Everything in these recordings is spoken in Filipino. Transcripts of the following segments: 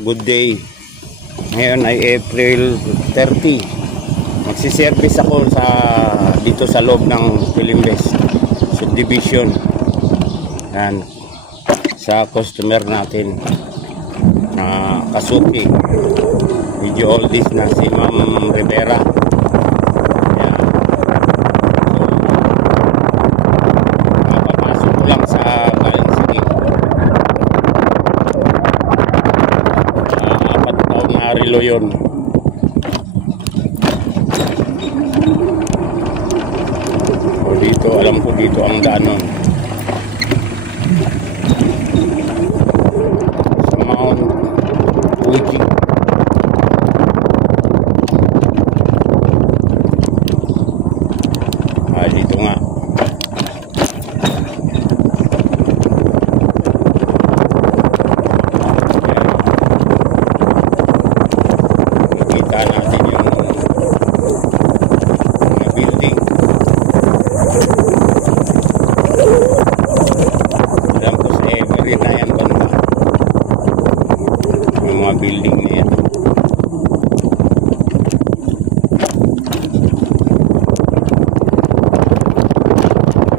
good day. Ngayon ay April 30. Magsiservice ako dito sa loob ng Philimbes Subdivision. Yan, sa customer natin na Kasuki. Medyo oldies na si Ma'am Rivera. Yan. So, papasok ko lang sa galing sige. 4 taon na relo yun. So, dito, alam ko dito ang daanon. Sa Mount Fuji. Dito nga. Kita natin yung mga building. Alam ko sa Emery na yan banda. Yung mga building na yan.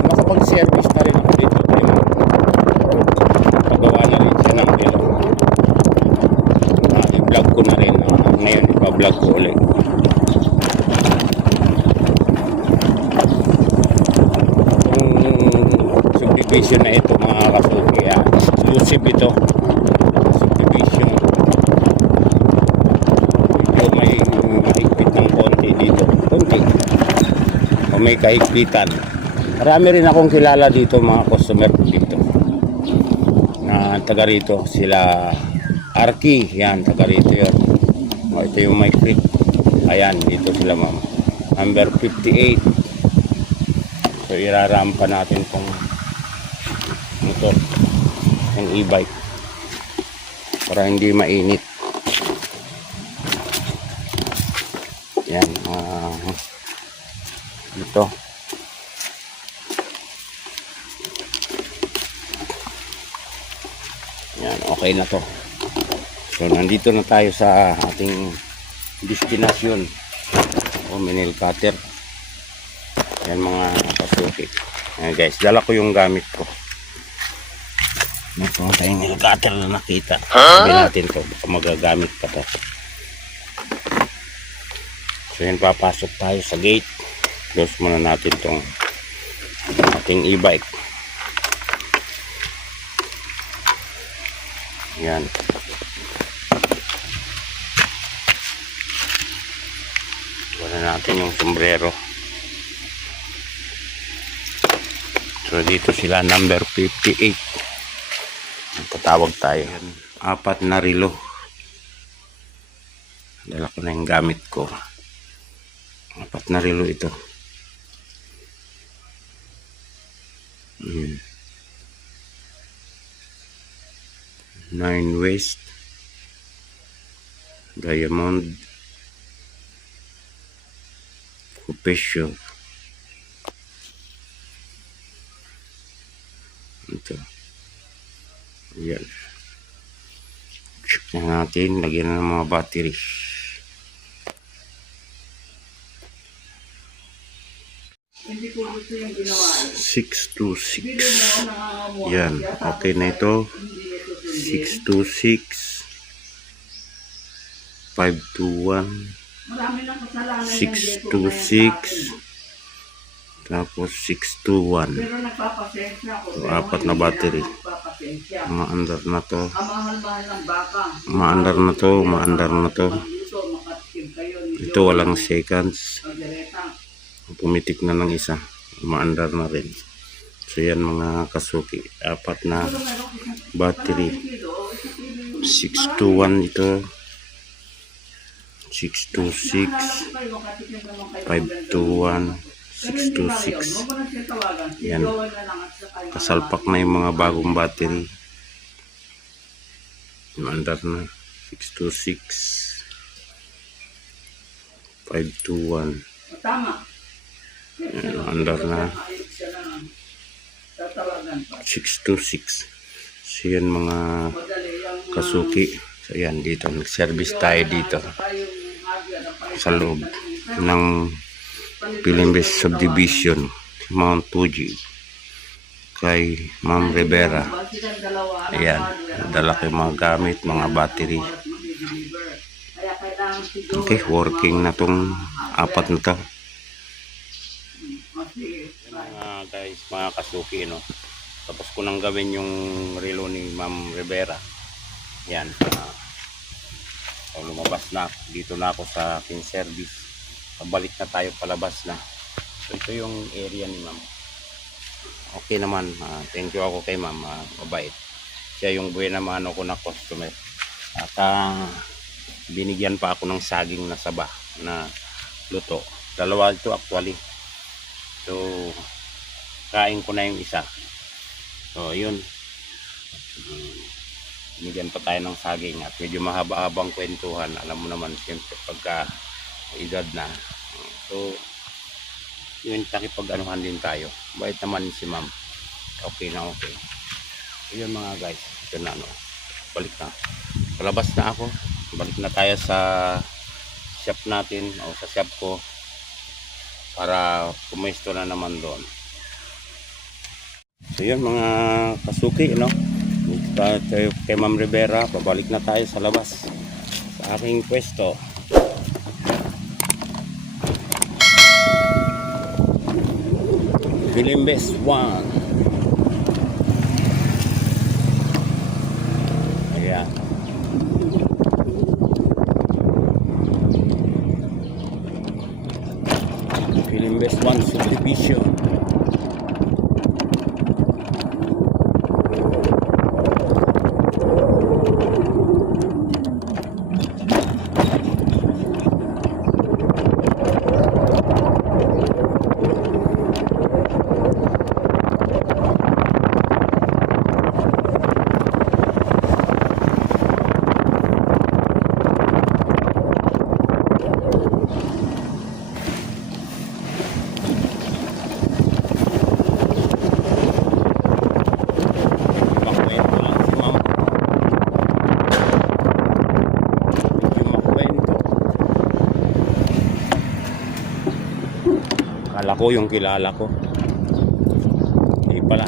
Makapag-service na rin ako dito. Pagawa na rin siya ng dilo. I-vlog ko na rin. Ngayon ipa-vlog ko ulit. Itong subdivision na ito mga Kasuki, exclusive ito. Subdivision. Medyo may mahigpit ng konti dito. Konti. O may kahigpitan. Marami rin akong kilala dito mga customer dito. Na taga rito. Sila Arki. Yan, taga rito yun. O, ito yung my creek. Ayan, dito sila ma'am. Number 58. So, irarampa natin tong motor. Yung e-bike. Para hindi mainit. Yan. Dito. Yan, okay na to. So, nandito na tayo sa ating destinasyon. Minil cutter. Yan mga Kasuki. Yan guys, dala ko yung gamit ko. Ito tayong minil cutter na nakita. Sabi natin to, baka magagamit pa to. So yan, papasok tayo sa gate. Close muna natin tong ating e-bike. Yan. Wala natin yung sombrero. So dito sila number 58. Tatawag tayo. 4 na relo. Dala ko na yung gamit ko. 4 na relo ito. 9 West Diamond Occupation. Ito. Yan. Check na natin. Lagyan na ng mga battery. Hindi ko gusto yung ginawa. 626. Yan. Okay na ito. 626 521 Marami ng kasalanan 626 tapos 621. Pero nagpapasensya ako. So, 4 na battery. Maandar na to. Ang mahal-mahal ng baka. Maandar na to. Maandar na to. Ito walang seconds. Pumitik na ng isa. Maandar na rin. So yan mga Kasuki. 4 na battery. 621 ito. 626 521 626. Yan. Kasalpak na yung mga bagong battery. Maandar na. 626 521. Yan, maandar na. 626. So yan mga Kasuki. So yan, dito nag-service tayo dito sa loob ng Pilimbes Subdivision, Mount Fuji, kay Ma'am Rivera. Ayan, dala ko yung mga gamit, mga battery. Okay, working na tong apat na to. Mga guys, mga kasuki, no? Tapos ko nang gawin yung relo ni Ma'am Rivera. Yan, lumabas na ako. Dito na ako sa aking service. Pabalik na tayo, palabas na. So ito yung area ni Ma'am. Okay naman, thank you ako kay Ma'am, mabait. Siya yung buhay naman ako na customer. At binigyan pa ako ng saging na saba na luto. Dalawa ito actually. So kain ko na yung isa. So yun, binigyan pa tayo ng saging at medyo mahaba-habang kwentuhan. Alam mo naman siyempre pagka edad na. So yun, takipag-anuhan din tayo. Bait naman si Ma'am. Okay na okay. So yun mga guys, ito na, no? Balik na. Palabas na ako. Balik na tayo sa shop natin o sa shop ko para pumesto na naman doon. So yun mga kasuki, no? Tayo kay Ma'am Rivera, pabalik na tayo sa labas sa aking pwesto. Pilimbes 1. Ayan. Pilimbes 1 Subdivision. Akala ko yung kilala ko. Hindi pala.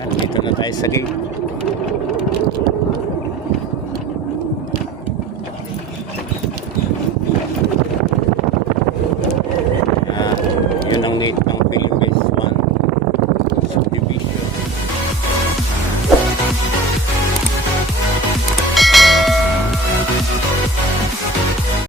Yan, dito na tayo sa gate. Yun ang gate ng Pilipinas.